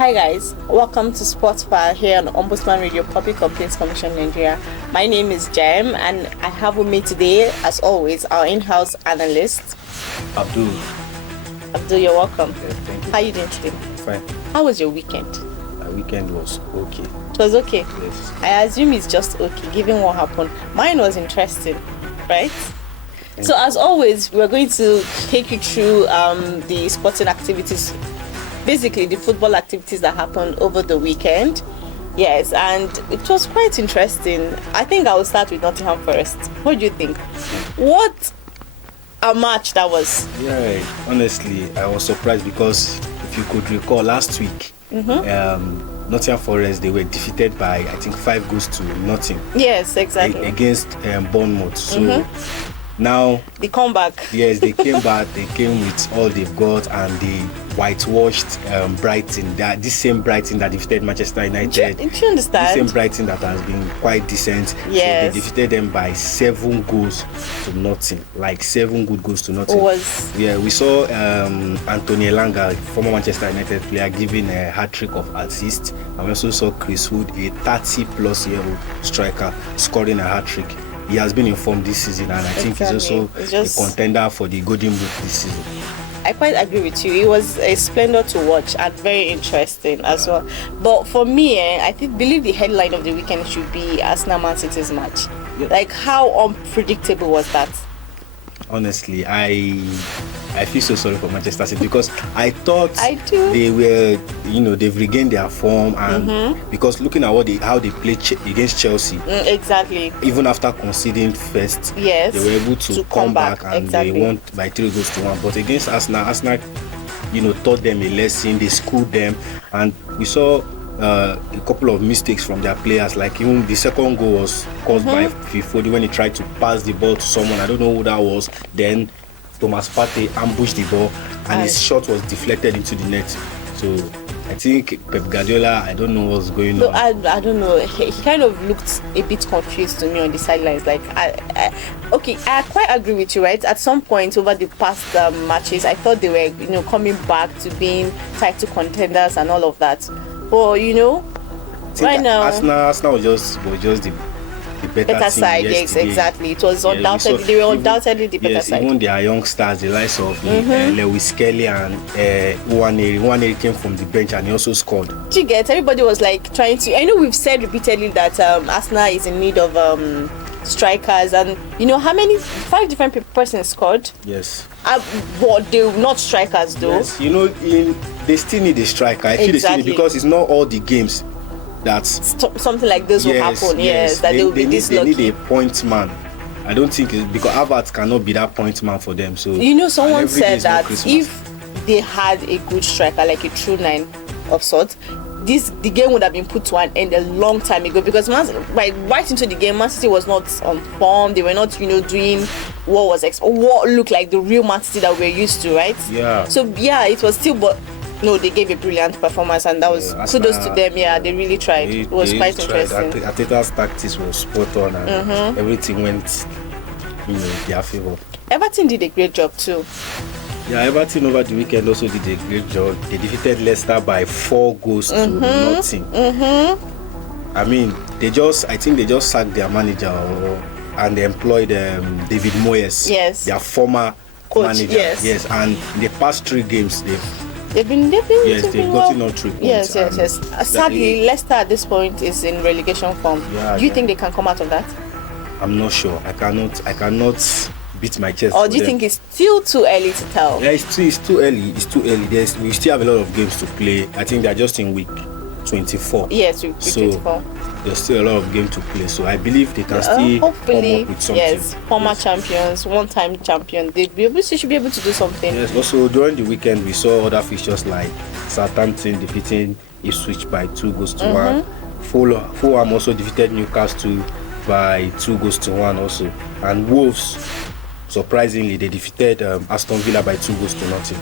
Hi guys, welcome to Sports File here on Ombudsman Radio Public Complaints Commission Nigeria. My name is Jem and I have with me today, as always, our in-house analyst, Abdul. Abdul, you're welcome. Yeah, thank you. How are you doing today? Fine. How was your weekend? My weekend was okay. It was okay? Yes. I assume it's just okay, given what happened. Mine was interesting, right? So as always, we're going to take you through the sporting activities, basically the football activities that happened over the weekend. Yes, and it was quite interesting. I think I will start with Nottingham Forest. What do you think? What a match that was. Yeah, honestly, I was surprised because if you could recall last week, Nottingham Forest, they were defeated by, I think, 5 goals to nothing. Yes, exactly. Against Bournemouth. So now, the comeback. yes, they came back. They came with all they've got and they whitewashed Brighton. This same Brighton that defeated Manchester United. Do you understand? The same Brighton that has been quite decent. Yes. So they defeated them by 7 goals to nothing. Like 7 good goals to nothing. Yeah, we saw Anthony Elanga, former Manchester United player, giving a hat-trick of assists. And we also saw Chris Wood, a 30-plus-year-old striker, scoring a hat-trick. He has been informed this season, and I think he's also a contender for the Golden Boot this season. I quite agree with you. It was a splendor to watch and very interesting as well. But for me, I believe the headline of the weekend should be Arsenal-Man City's match. Yeah. Like, how unpredictable was that? Honestly, I feel so sorry for Manchester City because I thought they were, they've regained their form, and because looking at how they played against Chelsea, exactly. Even after conceding first, yes, they were able to come back and they won by 3 goals to 1. But against Arsenal, taught them a lesson. They schooled them, and we saw a couple of mistakes from their players. Like even the second goal was caused by Fifodi when he tried to pass the ball to someone. I don't know who that was. Then Thomas Partey ambushed the ball and his shot was deflected into the net. So I think Pep Guardiola, I don't know what's going on. I don't know. He kind of looked a bit confused to me on the sidelines. Like, I quite agree with you, right? At some point over the past matches, I thought they were, coming back to being title contenders and all of that. But right now, Arsenal was just the better side. Yes, exactly. It was undoubtedly they were undoubtedly the better side. Even their young stars, the likes of Lewis Kelly and Nwaneri came from the bench and he also scored. Do you get? Everybody was like trying to. I know we've said repeatedly that Arsenal is in need of strikers, and how many 5 different persons scored. Yes. But they're not strikers though. Yes. They still need a striker. I feel they still need, because it's not all the games that something like this will happen. Yes, that they will be this lucky. They need a point man. I don't think it's because Havertz cannot be that point man for them. So someone said that if they had a good striker, like a true 9 of sorts, the game would have been put to an end a long time ago, because right into the game, Man City was not on form. They were not, doing what looked like the real Man City that we're used to, right? Yeah. So it was still, but no, they gave a brilliant performance, and that was kudos to them. Yeah, they really tried. It was quite interesting. Arteta's tactics was spot on, and everything went in their favor. Everton did a great job too. Yeah, Everton over the weekend also did a great job. They defeated Leicester by 4 goals to nothing. I mean, I think they just sacked their manager and they employed David Moyes, their former coach, manager. Yes, and in the past 3 games they've gotten all 3 points. Yes. Sadly, Leicester at this point is in relegation form. Do you think they can come out of that? I'm not sure. I cannot beat my chest. Or do you think it's still too early to tell? Yeah, it's too early. It's too early. We still have a lot of games to play. I think they're just in week 24. Yes, week 24. There's still a lot of games to play. So I believe they can still hopefully come up with something. Yes, former champions, one-time champion. They should be able to do something. Yes. Also during the weekend we saw other fixtures like Southampton defeating Ipswich by 2 goals to 1. Fulham also defeated Newcastle by 2 goals to 1 also. And Wolves, surprisingly, they defeated Aston Villa by 2 goals to nothing.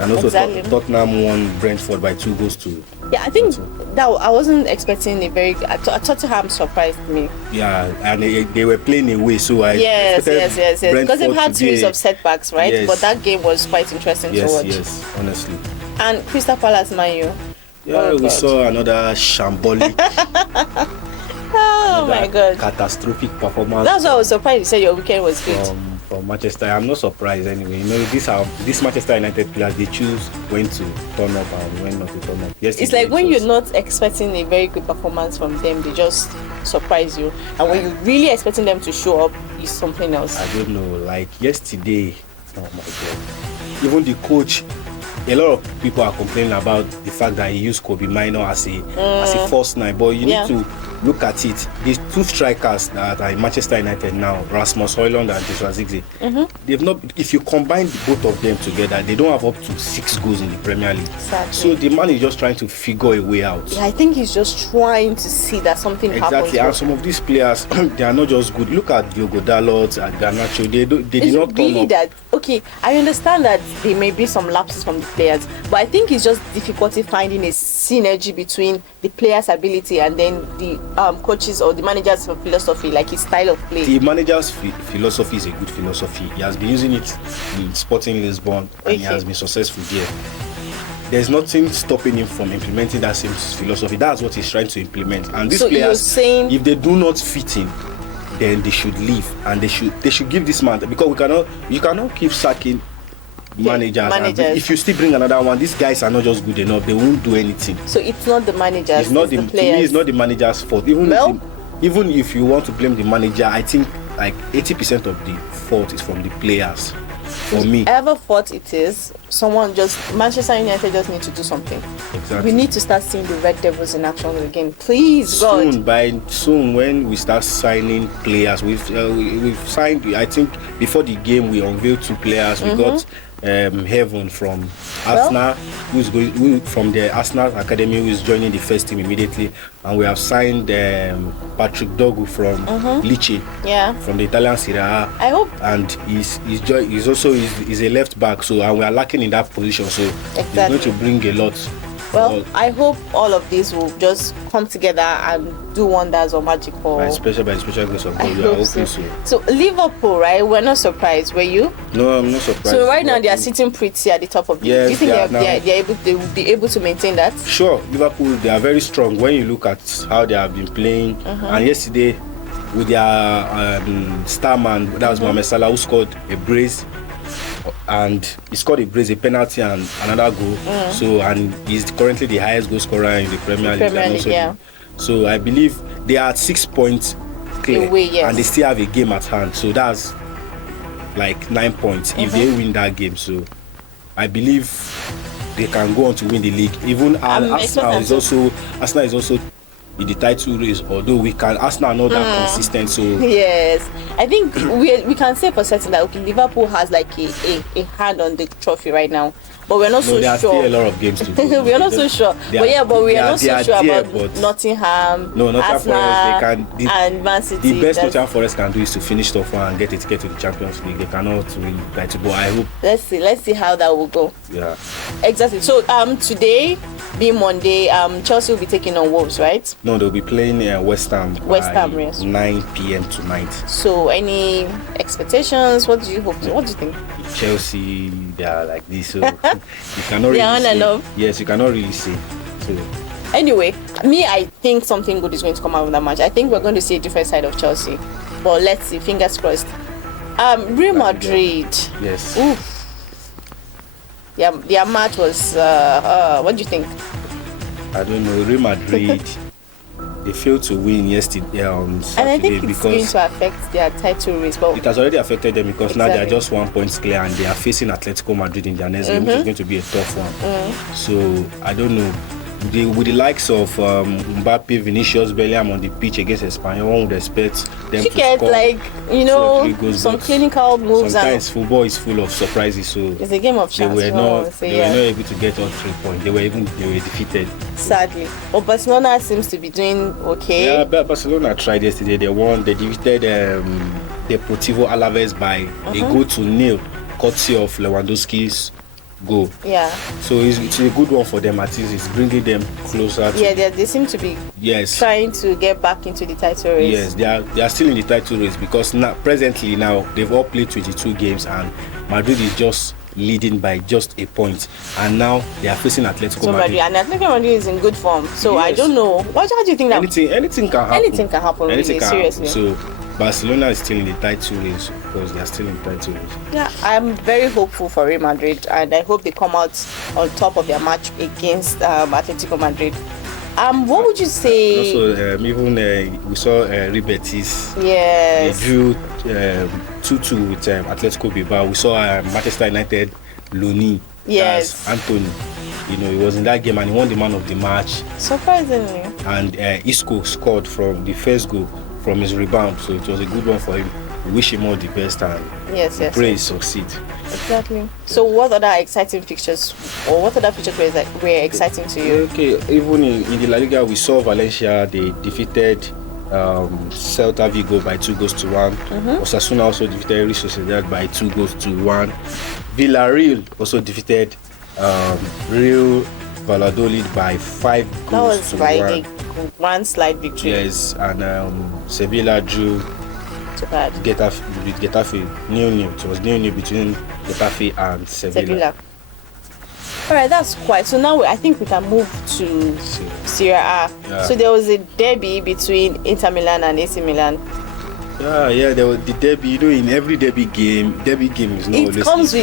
And also Tottenham won Brentford by 2 goals to I think that I wasn't expecting a very good. Tottenham surprised me. Yeah, and they were playing away, so I yes. Because they've had series of setbacks, right? Yes. But that game was quite interesting to watch. Yes, honestly. And Crystal Palace, Man U. Yeah, we saw another shambolic. Oh my God! Catastrophic performance. That's why I was surprised you said your weekend was good. From Manchester. I'm not surprised anyway. You know, this Manchester United players, they choose when to turn up and when not to turn up. It's like when you're not expecting a very good performance from them, they just surprise you. And when you're really expecting them to show up, it's something else. I don't know. Like yesterday, oh my God. Even the coach, a lot of people are complaining about the fact that he used Kobe Minor as a false nine, but you need to look at it. These two strikers that are in Manchester United now, Rasmus Højlund and Joshua Zirkzee, they've not. If you combine both of them together, they don't have up to 6 goals in the Premier League. Exactly. So the man is just trying to figure a way out. Yeah, I think he's just trying to see that something happens. Exactly, and some of these players, they are not just good. Look at Diogo Dalot and Garnacho. They did not turn up. That okay? I understand that there may be some lapses from the players, but I think it's just difficulty finding a synergy between the players' ability and then the coaches or the manager's philosophy, like his style of play. The manager's philosophy is a good philosophy. He has been using it in Sporting Lisbon and he has been successful there. There's nothing stopping him from implementing that same philosophy. That's what he's trying to implement. And these players, if they do not fit in, then they should leave and they should give this man, because you cannot keep sacking managers. If you still bring another one, these guys are not just good enough. They won't do anything. So it's not the managers. It's not the players. To me, it's not the manager's fault. Even if you want to blame the manager, I think like 80% of the fault is from the players. For me, whoever fault it is, Manchester United just need to do something. Exactly. We need to start seeing the Red Devils in action again, please. Soon, when we start signing players, we've signed. I think before the game we unveiled 2 players. We got Heaven from Arsenal, who from the Arsenal Academy, who is joining the first team immediately, and we have signed Patrick Dogu from Lecce, from the Italian Serie A. I hope. And he's also a left back, and we are lacking in that position, so he's going to bring a lot. Well, I hope all of this will just come together and do wonders or magic for. By special grace of God, we are hoping so. So Liverpool, right? We're not surprised, were you? No, I'm not surprised. So right now they are sitting pretty at the top of the league. Do you think they will be able to maintain that? Sure, Liverpool, they are very strong when you look at how they have been playing. And yesterday, with their star man, that was Mohamed Salah, who scored a brace. And he scored a penalty and another goal. So, and he's currently the highest goal scorer in the Premier League. So I believe they are 6 points clear, and they still have a game at hand. So that's like 9 points if they win that game. So I believe they can go on to win the league. Even Arsenal is also in the title race, although Arsenal are not that consistent. So yes, I think we can say for certain that Liverpool has like a hand on the trophy right now, but we're not so sure. There are still a lot of games to do. We're not so sure. But we are not so sure about Nottingham, Arsenal, and Man City. The best Nottingham Forest can do is to finish top 1 and get a ticket to the Champions League. They cannot win that, but I hope. Let's see how that will go. Yeah. Exactly. So today, being Monday, Chelsea will be taking on Wolves, right? No, they'll be playing West Ham. Yes. 9 p.m. tonight. So, any expectations? What do you think? Chelsea, they are like this, so you cannot really say. Yes, you cannot really say. So. Anyway, I think something good is going to come out of that match. I think we're going to see a different side of Chelsea. But let's see, fingers crossed. Real Madrid. Yes. Oof. Their match was. What do you think? I don't know. Real Madrid, they failed to win yesterday on Saturday, and I think it's going to affect their title race. But it has already affected them because now they are just 1 point clear and they are facing Atletico Madrid in their next game, which is going to be a tough one. So I don't know. With the likes of Mbappe, Vinicius, Bellingham on the pitch against Espanyol, one would expect them to score some clinical moves. Sometimes football is full of surprises, so it's a game of chance. They were not able to get all 3 points. They were defeated. Sadly, but Barcelona seems to be doing okay. Yeah, but Barcelona tried yesterday. They won. They defeated Deportivo Alaves by a goal to nil, courtesy of Lewandowski's goal. Yeah. So it's a good one for them. At least it's bringing them closer. They seem to be trying to get back into the title race. Yes, they are still in the title race because presently they've all played 22 games and Madrid is just leading by just a point, and now they are facing Atletico Madrid. And Atletico Madrid is in good form, so I don't know. How do you think that anything can happen? Anything can happen. Anything can seriously. Happen. So Barcelona is still in the title race because they are still in the title race. Yeah, I'm very hopeful for Real Madrid, and I hope they come out on top of their match against Atletico Madrid. What would you say? Also, even we saw Real Betis. Yes. They drew 2-2 with Atletico Bilbao. We saw Manchester United, Luni. Yes. Anthony. You know, he was in that game and he won the man of the match. Surprisingly. And Isco scored from the first goal from his rebound, so it was a good one for him. We wish him all the best and pray he succeed. Exactly. So what other exciting fixtures or what other fixtures were exciting to you? Okay, even in the La Liga we saw Valencia, they defeated Celta Vigo by 2-1. Osasuna also defeated Real Sociedad by 2-1. Villarreal also defeated Real Valladolid by 5-1. That was like a landslide victory. Yes, and Sevilla drew Getafe 0-0. It was 0-0 between Getafe and Sevilla. Alright, that's quite. So now I think we can move to Serie A. Yeah. So there was a derby between Inter Milan and AC Milan. There was the derby. You know, in every derby game is not always.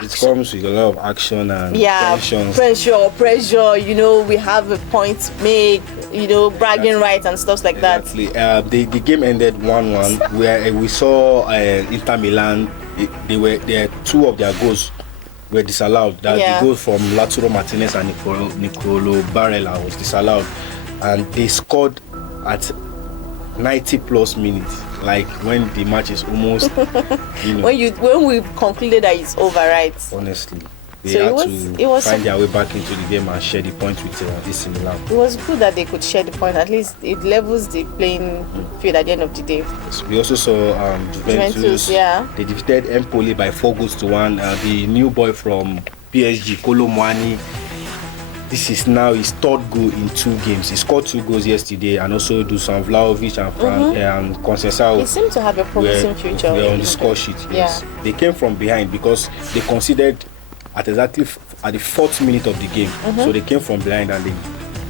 It comes with a lot of action and tensions. pressure. You know, we have a point make. You know, bragging rights and stuff like that. The game ended 1-1, where we saw Inter Milan. Two of their goals were disallowed. The goal from Lautaro Martinez and Nicolo Barella was disallowed, and they scored at 90 plus minutes, like when the match is almost when we concluded that it's over, right? Honestly, they had to find their way back into the game and share the points with AC Milan. It was good that they could share the point. At least it levels the playing field at the end of the day. We also saw Juventus. They defeated Empoli by 4-1. The new boy from PSG, Kolo Muani, this is now his third goal in 2 games. He scored 2 goals yesterday, and also Dusan Vlahovic and Conceição. He seemed to have a promising future. They were on the score sheet. Yes, they came from behind because they conceded at the 4th minute of the game. So they came from behind and they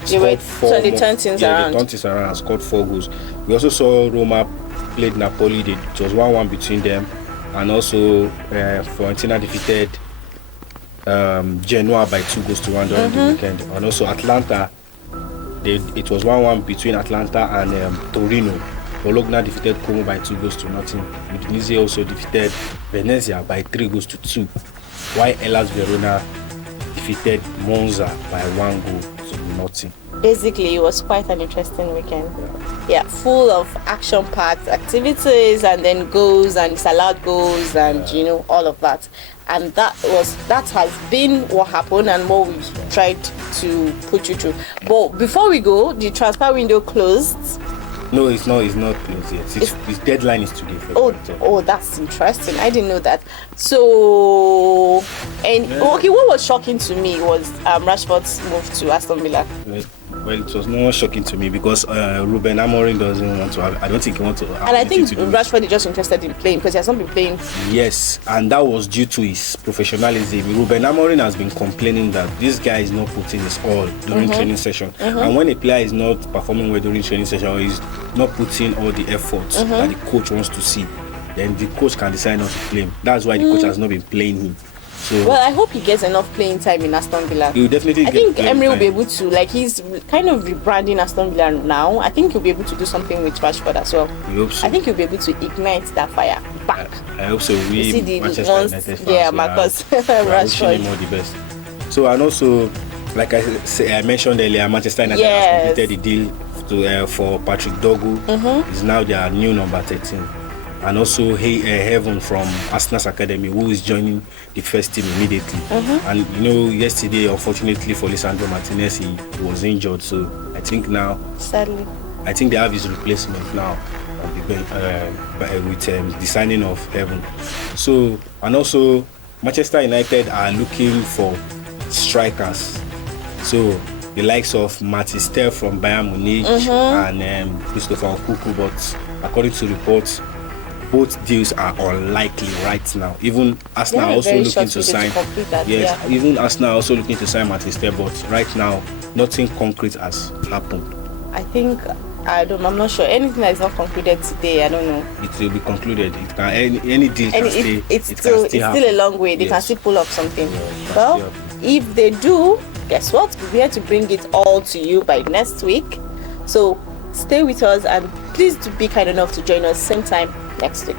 scored 4 goals. So they turned things around. They turned things around and scored 4 goals. We also saw Roma played Napoli. It was 1-1 between them, and also Fiorentina defeated Genoa by 2-1 during the weekend, and also Atlanta. It was 1-1 between Atlanta and Torino. Bologna defeated Como by 2-0. Udinese also defeated Venezia by 3-2. While Hellas Verona defeated Monza by 1-0. Basically, it was quite an interesting weekend. Yeah, full of action-packed activities and then goals and disallowed goals and all of that. And that has been what happened and what we tried to put you through. But before we go, the transfer window closed. No, it's not closed yet. Its deadline is today. Oh, that's interesting. I didn't know that. So, what was shocking to me was Rashford's move to Aston Villa. Well, it was not shocking to me because Ruben Amorim doesn't want to have. I don't think he wants to. And I think Rashford is just interested in playing because he has not been playing. Yes, and that was due to his professionalism. Ruben Amorim has been complaining that this guy is not putting his all during training session, and when a player is not performing well during training session or is not putting all the efforts that the coach wants to see, then the coach can decide not to play him. That's why the coach has not been playing him. So, well, I hope he gets enough playing time in Aston Villa. He will definitely. I think Emery will be able to, he's kind of rebranding Aston Villa now. I think he'll be able to do something with Rashford as well. I hope so. I think he'll be able to ignite that fire back. I hope so. We see the Manchester United fans, Marcus Rashford. Wishing him all the best. So, and also, like I mentioned earlier, Manchester United has completed the deal for Patrick Dogu. He's now their new number 13. And also Heaven from Arsenal's academy, who is joining the first team immediately. And yesterday, unfortunately for Lisandro Martinez, he was injured. So I think now, sadly, they have his replacement now with the signing of Heaven. So, and also Manchester United are looking for strikers. So the likes of Matis Ster from Bayern Munich and Christopher Nkunku, but according to reports, both deals are unlikely right now. Even Arsenal Yeah, also very looking short to window sign. complete that, Yes, yeah. even Arsenal also looking to sign Matista, but right now nothing concrete has happened. I think I'm not sure. Anything that is not concluded today, I don't know. It will be concluded. It can any deal can stay. It's it still can still a happen. long way. They can Yes. still pull off something. Yeah, it can Well, still happen. if they do, guess what? We'll be here to bring it all to you by next week. So stay with us and please do be kind enough to join us same time next week.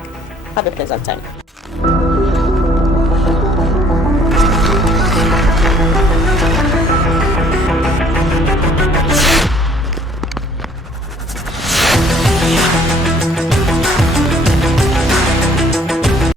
Have a pleasant time.